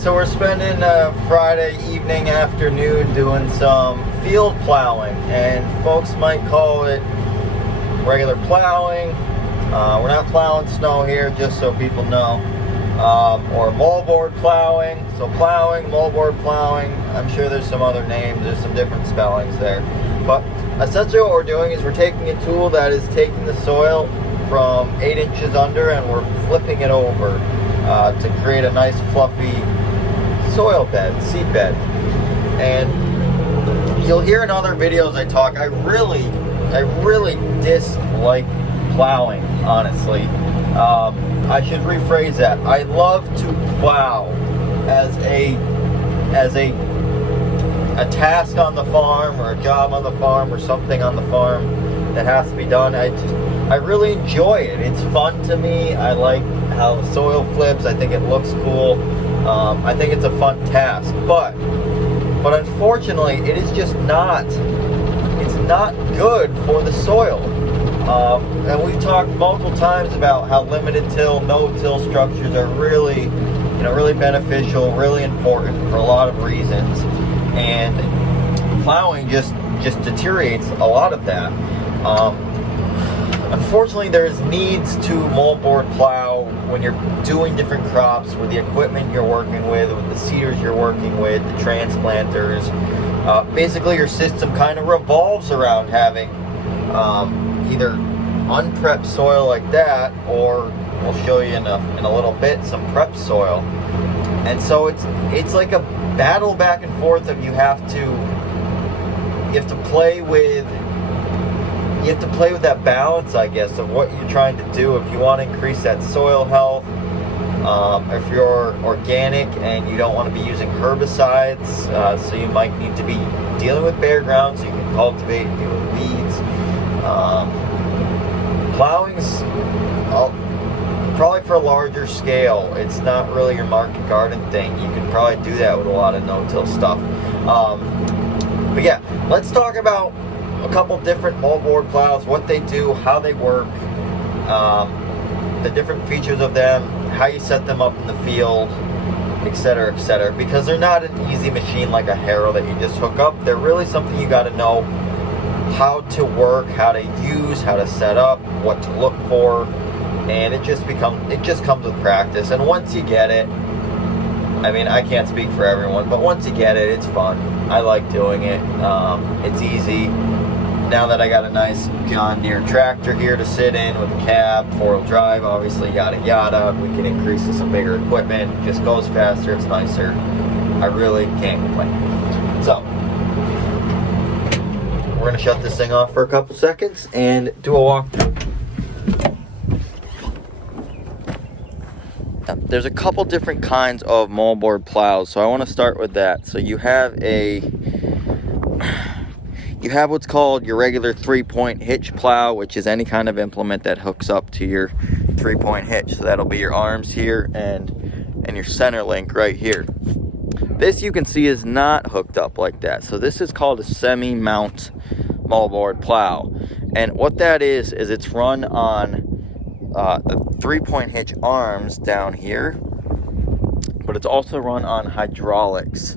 So we're spending Friday evening, afternoon doing some field plowing, and folks might call it regular plowing. We're not plowing snow here, just so people know, or moldboard plowing. So plowing, moldboard plowing, I'm sure there's some other names, there's some different spellings there. But essentially what we're doing is we're taking a tool that is taking the soil from 8 inches under and we're flipping it over to create a nice fluffy soil bed, seed bed. And you'll hear in other videos I talk, I really dislike plowing, honestly. I should rephrase that. I love to plow as a task on the farm, or a job on the farm, or something on the farm that has to be done. I really enjoy it. It's fun to me. I like how the soil flips. I think it looks cool. I think it's a fun task, but unfortunately it is just not, it's not good for the soil. And we've talked multiple times about how limited till, no-till structures are really, really beneficial, really important for a lot of reasons. And plowing just deteriorates a lot of that. Unfortunately, there's needs to moldboard plow when you're doing different crops, with the equipment you're working with the seeders you're working with, the transplanters. Basically, your system kind of revolves around having either unprepped soil like that, or we'll show you in a little bit some prepped soil. And so it's like a battle back and forth of you have to play with that balance, I guess, of what you're trying to do. If you want to increase that soil health, if you're organic and you don't want to be using herbicides, so you might need to be dealing with bare ground so you can cultivate and deal with weeds. Plowing's probably for a larger scale. It's not really your market garden thing. You can probably do that with a lot of no-till stuff. But yeah, let's talk about a couple different moldboard plows, what they do, how they work, the different features of them, how you set them up in the field, etc., etc. Because they're not an easy machine like a harrow that you just hook up. They're really something you got to know how to work, how to use, how to set up, what to look for, and it just comes with practice. And once you get it, I mean, I can't speak for everyone, but once you get it, it's fun. I like doing it. It's easy. Now that I got a nice John Deere tractor here to sit in with a cab, 4-wheel drive, obviously, yada yada, we can increase to some bigger equipment. It just goes faster, it's nicer. I really can't complain. So, we're going to shut this thing off for a couple seconds and do a walkthrough. There's a couple different kinds of moldboard plows, so I want to start with that. So you have what's called your regular 3-point hitch plow, which is any kind of implement that hooks up to your 3-point hitch. So that'll be your arms here and your center link right here. This, you can see, is not hooked up like that. So this is called a semi-mount moldboard plow. And what that is it's run on the 3-point hitch arms down here, but it's also run on hydraulics.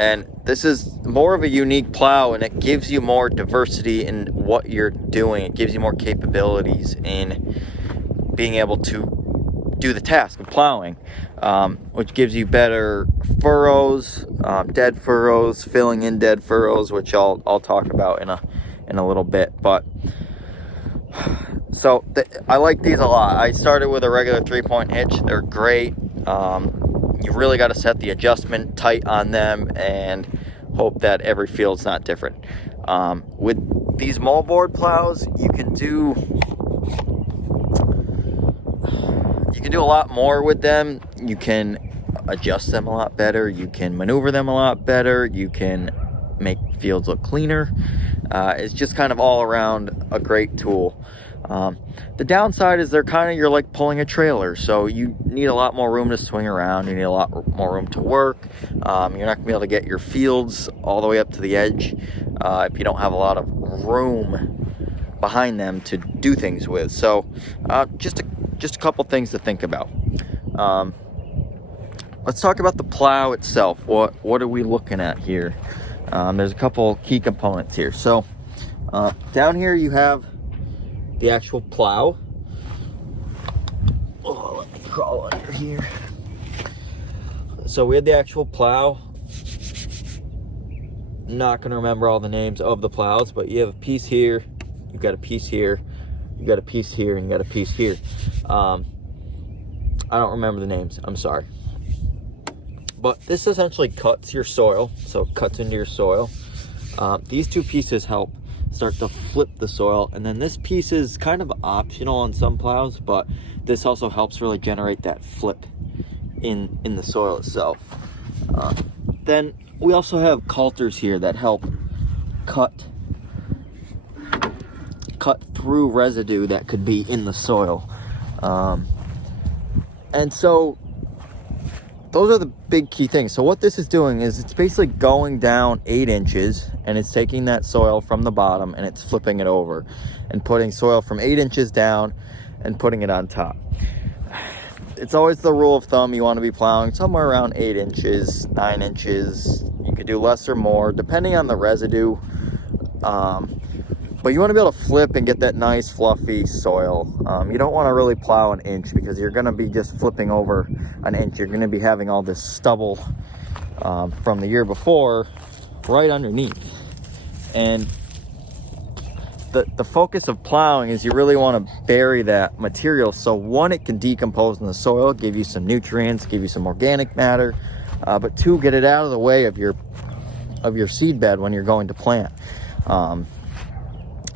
And this is more of a unique plow, and it gives you more diversity in what you're doing. It gives you more capabilities in being able to do the task of plowing, which gives you better furrows, dead furrows, filling in dead furrows, which I'll talk about in a little bit. But so I like these a lot. I started with a regular 3-point hitch. They're great. You really got to set the adjustment tight on them and hope that every field's not different. With these moldboard plows, you can do a lot more with them. You can adjust them a lot better. You can maneuver them a lot better. You can make fields look cleaner. It's just kind of all around a great tool. The downside is you're like pulling a trailer, so you need a lot more room to swing around. You need a lot more room to work. You're not going to be able to get your fields all the way up to the edge if you don't have a lot of room behind them to do things with. So just a couple things to think about. let's talk about the plow itself. What are we looking at here? There's a couple key components here. So down here you have the actual plow. Oh, let me crawl under here. So we have the actual plow. Not going to remember all the names of the plows, but you have a piece here, you've got a piece here, you got a piece here, and you got a piece here. I don't remember the names, I'm sorry. But this essentially cuts your soil, so it cuts into your soil. These two pieces help start to flip the soil, and then this piece is kind of optional on some plows, but this also helps really generate that flip in the soil itself. Then we also have coulters here that help cut through residue that could be in the soil. And so those are the big key things. So what this is doing is it's basically going down 8 inches, and it's taking that soil from the bottom and it's flipping it over and putting soil from 8 inches down and putting it on top. It's always the rule of thumb, you want to be plowing somewhere around 8 inches, 9 inches. You could do less or more depending on the residue. But you want to be able to flip and get that nice fluffy soil. You don't want to really plow an inch, because you're going to be just flipping over an inch. You're going to be having all this stubble from the year before right underneath. And the focus of plowing is you really want to bury that material, so one, it can decompose in the soil, give you some nutrients, give you some organic matter, but two, get it out of the way of your seed bed when you're going to plant.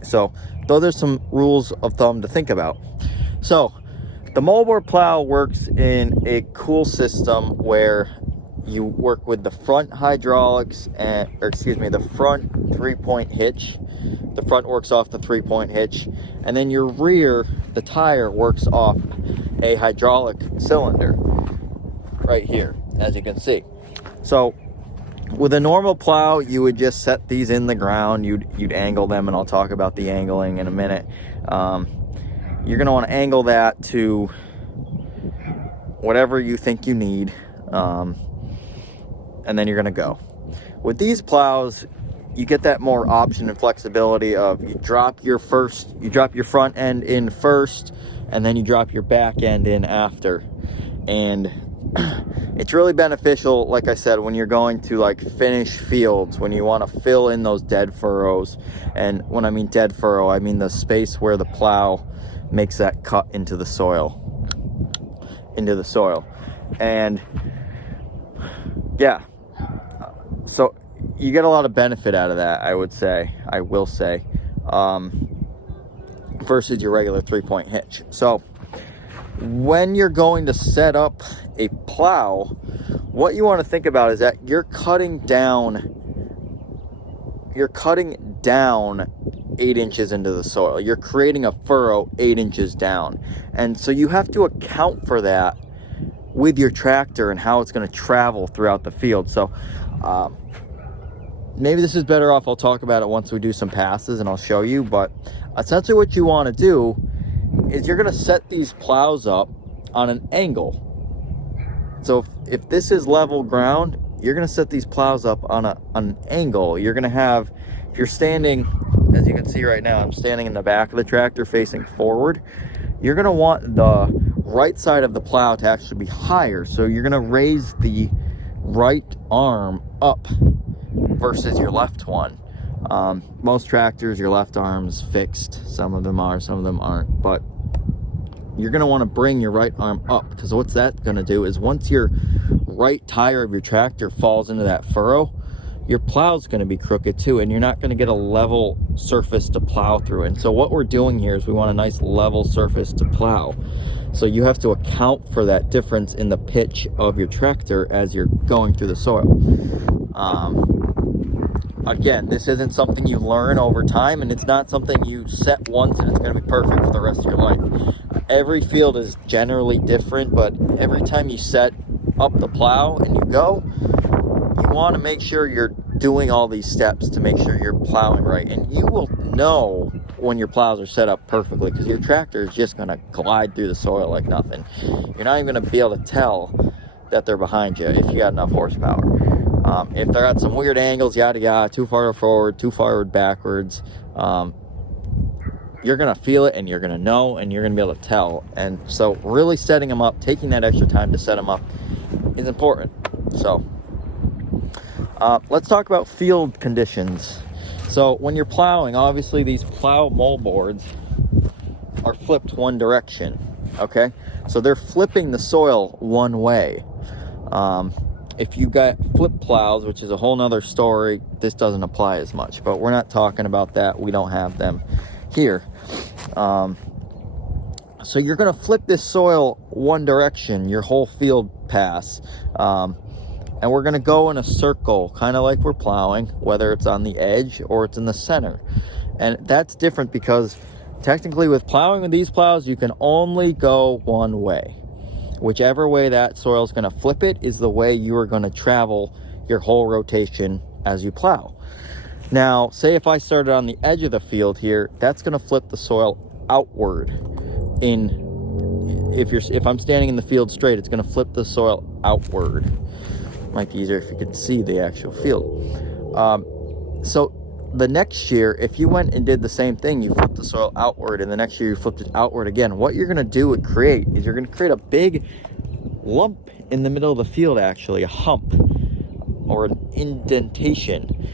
So those are some rules of thumb to think about. So the Moldboard plow works in a cool system where you work with the front hydraulics the front 3-point hitch. The front works off the 3-point hitch, and then your rear, the tire, works off a hydraulic cylinder right here, as you can see. So with a normal plow, you would just set these in the ground. You'd angle them, and I'll talk about the angling in a minute. You're going to want to angle that to whatever you think you need, and then you're going to go. With these plows, you get that more option and flexibility of you drop your front end in first, and then you drop your back end in after. And it's really beneficial, like I said, when you're going to like finish fields, when you want to fill in those dead furrows. And when I mean dead furrow, I mean the space where the plow makes that cut into the soil. And yeah, so you get a lot of benefit out of that, I will say, versus your regular 3-point hitch. So when you're going to set up a plow, what you want to think about is that you're cutting down 8 inches into the soil. You're creating a furrow 8 inches down. And so you have to account for that with your tractor and how it's going to travel throughout the field. So maybe this is better off, I'll talk about it once we do some passes and I'll show you. But essentially what you want to do is you're going to set these plows up on an angle. So if this is level ground, you're going to set these plows up on an angle. You're going to have, if you're standing, as you can see right now, I'm standing in the back of the tractor facing forward. You're going to want the right side of the plow to actually be higher. So you're going to raise the right arm up versus your left one. Most tractors, your left arm's fixed. Some of them are, some of them aren't. But you're going to want to bring your right arm up, because what's that going to do is once your right tire of your tractor falls into that furrow, your plow's going to be crooked too, and you're not going to get a level surface to plow through. And so what we're doing here is we want a nice level surface to plow. So you have to account for that difference in the pitch of your tractor as you're going through the soil. Again, this isn't something you learn over time, and it's not something you set once and it's going to be perfect for the rest of your life. Every field is generally different, but every time you set up the plow and you go, you want to make sure you're doing all these steps to make sure you're plowing right. And you will know when your plows are set up perfectly, because your tractor is just going to glide through the soil like nothing. You're not even going to be able to tell that they're behind you if you got enough horsepower. If they're at some weird angles, yada yada, too far forward, too far backwards, you're gonna feel it and you're gonna know and you're gonna be able to tell. And so really setting them up, taking that extra time to set them up is important. So let's talk about field conditions. So when you're plowing, obviously these plow moldboards are flipped one direction, okay? So they're flipping the soil one way. If you got flip plows, which is a whole nother story, this doesn't apply as much, but we're not talking about that. We don't have them here. So you're gonna flip this soil one direction, your whole field pass. And we're gonna go in a circle, kind of like we're plowing, whether it's on the edge or it's in the center. And that's different because technically with plowing with these plows, you can only go one way. Whichever way that soil is gonna flip it is the way you are gonna travel your whole rotation as you plow. Now, say if I started on the edge of the field here, that's gonna flip the soil outward. If I'm standing in the field straight, it's gonna flip the soil outward. Might be easier if you could see the actual field. So the next year, if you went and did the same thing, you flipped the soil outward, and the next year you flipped it outward again, what you're gonna do and create is you're gonna create a big lump in the middle of the field, actually, a hump or an indentation,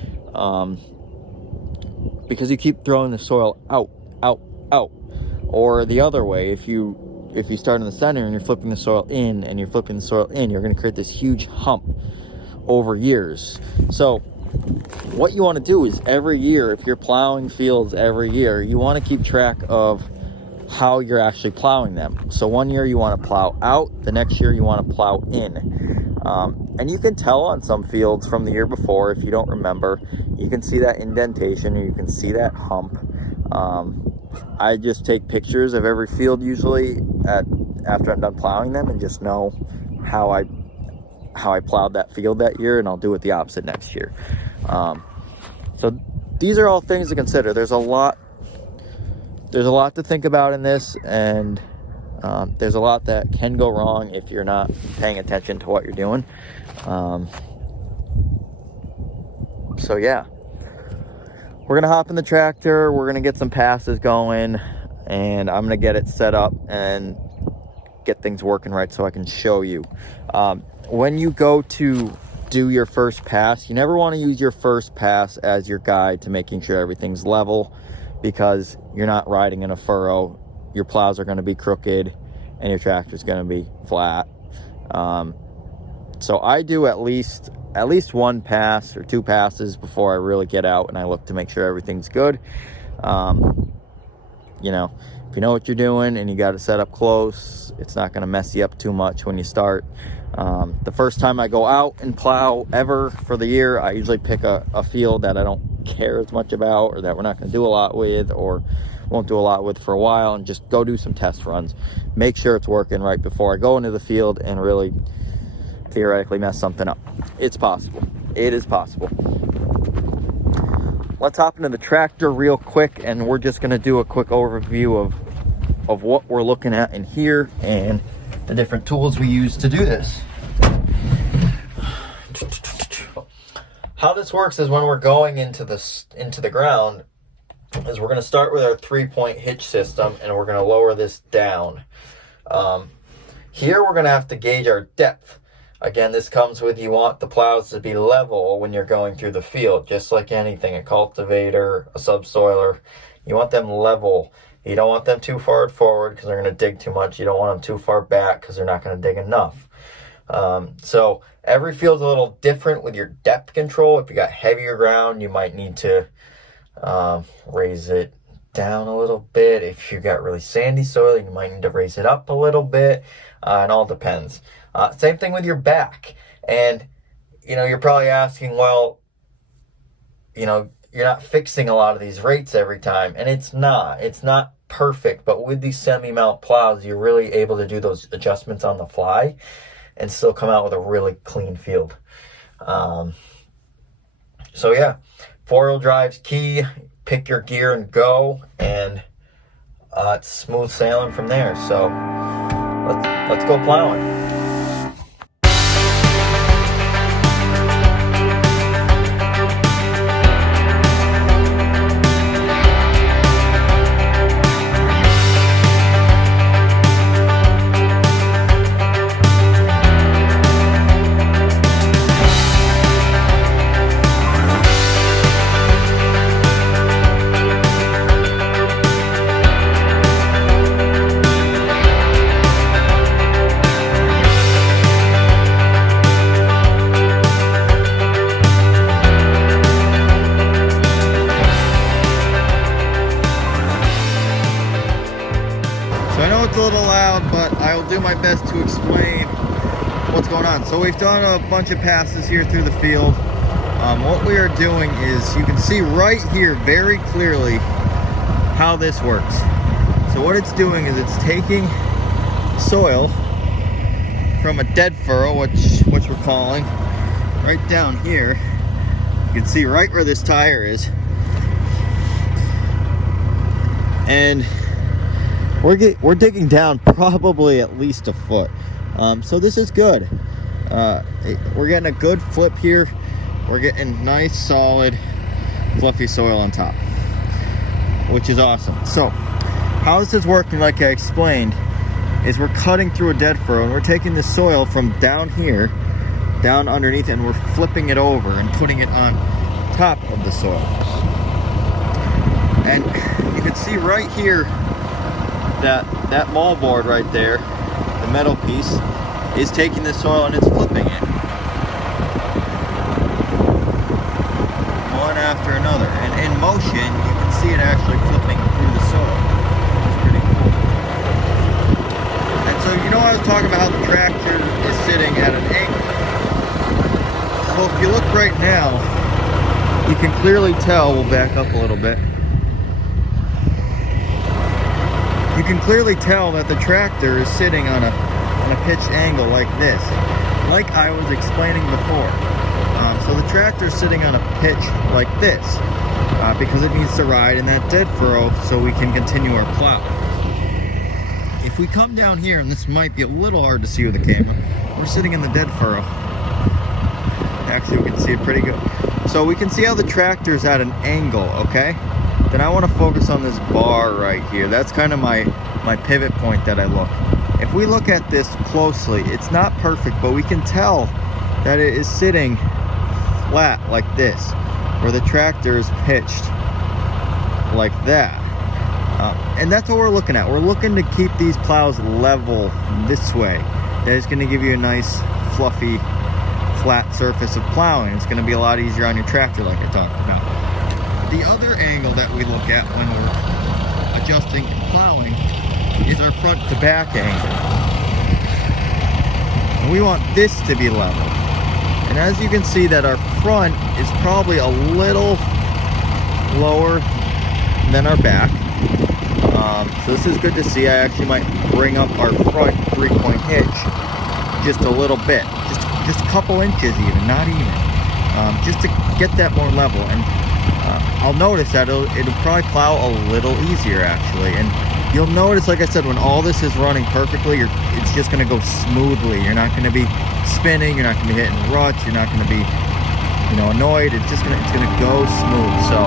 because you keep throwing the soil out. Or the other way, if you start in the center and you're flipping the soil in and you're flipping the soil in, you're going to create this huge hump over years. So what you want to do is every year, if you're plowing fields every year, you want to keep track of how you're actually plowing them. So one year you want to plow out, the next year you want to plow in. And you can tell on some fields from the year before, if you don't remember, you can see that indentation or you can see that hump. I just take pictures of every field usually after I'm done plowing them and just know how I plowed that field that year, and I'll do it the opposite next year. So these are all things to consider. There's a lot to think about in this, and there's a lot that can go wrong if you're not paying attention to what you're doing. So yeah. We're gonna hop in the tractor, we're gonna get some passes going, and I'm gonna get it set up and get things working right so I can show you. When you go to do your first pass, you never wanna use your first pass as your guide to making sure everything's level, because you're not riding in a furrow. Your plows are gonna be crooked and your tractor's gonna be flat. So I do at least one pass or two passes before I really get out and I look to make sure everything's good. You know, if you know what you're doing and you got it set up close, it's not going to mess you up too much when you start. The first time I go out and plow ever for the year, I usually pick a field that I don't care as much about, or that we're not going to do a lot with, or won't do a lot with for a while, and just go do some test runs. Make sure it's working right before I go into the field and really theoretically mess something up. It's possible. It is possible. Let's hop into the tractor real quick, and we're just going to do a quick overview of what we're looking at in here and the different tools we use to do this. How this works is when we're going into the ground, is we're going to start with our 3-point hitch system, and we're going to lower this down. Here we're going to have to gauge our depth. Again, this comes with, you want the plows to be level when you're going through the field, just like anything, a cultivator, a subsoiler. You want them level. You don't want them too far forward because they're going to dig too much. You don't want them too far back because they're not going to dig enough. So every field's a little different with your depth control. If you got heavier ground, you might need to raise it down a little bit. If you got really sandy soil, you might need to raise it up a little bit. It all depends. Same thing with your back. And, you know, you're probably asking, well, you know, you're not fixing a lot of these rates every time. And it's not perfect. But with these semi-mount plows, you're really able to do those adjustments on the fly and still come out with a really clean field. So yeah, 4-wheel drive's key. Pick your gear and go. And it's smooth sailing from there. So let's go plowing. but I'll do my best to explain what's going on. So we've done a bunch of passes here through the field. What we are doing is, you can see right here very clearly how this works. So what it's doing is it's taking soil from a dead furrow, which we're calling, right down here. You can see right where this tire is. And we're digging down probably at least a foot. So this is good. We're getting a good flip here. We're getting nice, solid, fluffy soil on top, which is awesome. So how this is working, like I explained, is we're cutting through a dead furrow and we're taking the soil from down here, down underneath, and we're flipping it over and putting it on top of the soil. And you can see right here that moldboard right there, the metal piece, is taking the soil and it's flipping it one after another. And in motion, you can see it actually flipping through the soil, which is pretty cool. And so, you know, I was talking about how the tractor is sitting at an angle. So if you look right now, you can clearly tell, we'll back up a little bit. You can clearly tell that the tractor is sitting on a pitched angle like this, like I was explaining before. So the tractor is sitting on a pitch like this because it needs to ride in that dead furrow so we can continue our plow. If we come down here, and this might be a little hard to see with the camera, we're sitting in the dead furrow. Actually, we can see it pretty good. So we can see how the tractor is at an angle, okay? Then I want to focus on this bar right here. That's kind of my pivot point that I look. If we look at this closely, it's not perfect, but we can tell that it is sitting flat like this, where the tractor is pitched like that. And that's what we're looking at. We're looking to keep these plows level this way. That is going to give you a nice, fluffy, flat surface of plowing. It's going to be a lot easier on your tractor, like I talked about. The other angle that we look at when we're adjusting and plowing is our front to back angle. And we want this to be level. And as you can see, that our front is probably a little lower than our back. So this is good to see. I actually might bring up our front 3-point hitch just a little bit, just a couple inches even, not even, just to get that more level. And I'll notice that it'll probably plow a little easier actually. And you'll notice, like I said, when all this is running perfectly, it's just going to go smoothly. You're not going to be spinning, you're not going to be hitting ruts, you're not going to be, annoyed. It's going to go smooth. So